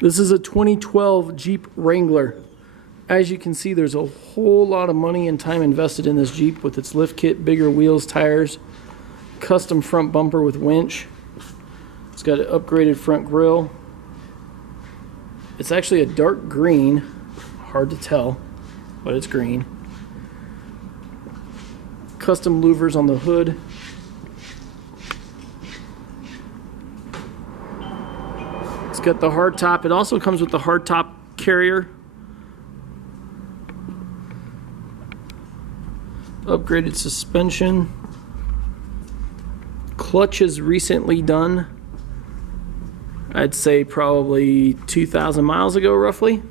This is a 2012 Jeep Wrangler. As you can see, there's a whole lot of money and time invested in this Jeep with its lift kit, bigger wheels, tires, custom front bumper with winch. It's got an upgraded front grille. It's actually a dark green, hard to tell, but it's green. Custom louvers on the hood. It's got the hardtop. It also comes with the hardtop carrier. Upgraded suspension. Clutch is recently done. I'd say probably 2,000 miles ago, roughly.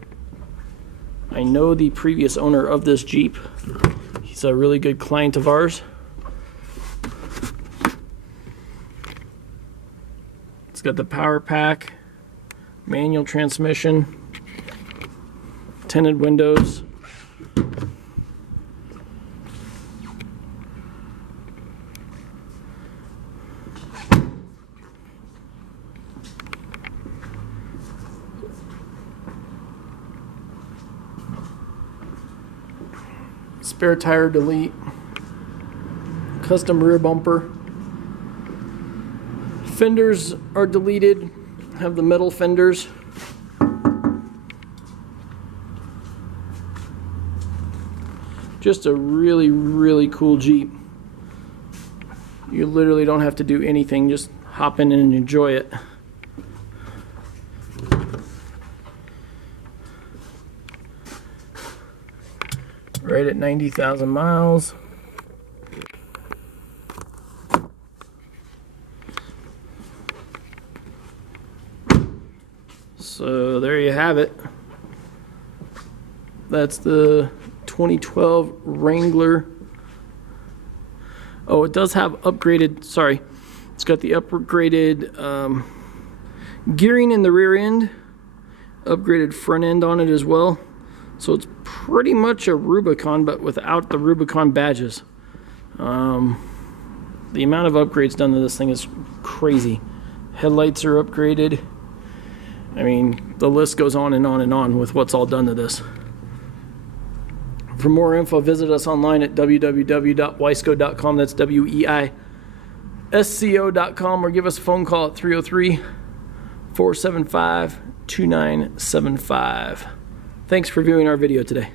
I know the previous owner of this Jeep. He's a really good client of ours. It's got the power pack, manual transmission, tinted windows. Spare tire delete, custom rear bumper. Fenders are deleted, have the metal fenders. Just a really, really cool Jeep. You literally don't have to do anything, just hop in and enjoy it. Right at 90,000 miles. So there you have it. That's the 2012 Wrangler. Oh, it does have upgraded, sorry. It's got the upgraded gearing in the rear end, upgraded front end on it as well. So it's pretty much a Rubicon, but without the Rubicon badges. The amount of upgrades done to this thing is crazy. Headlights are upgraded. I mean, the list goes on and on and on with what's all done to this. For more info, visit us online at www.weisco.com. That's WEISCO.com, or give us a phone call at 303-475-2975. Thanks for viewing our video today.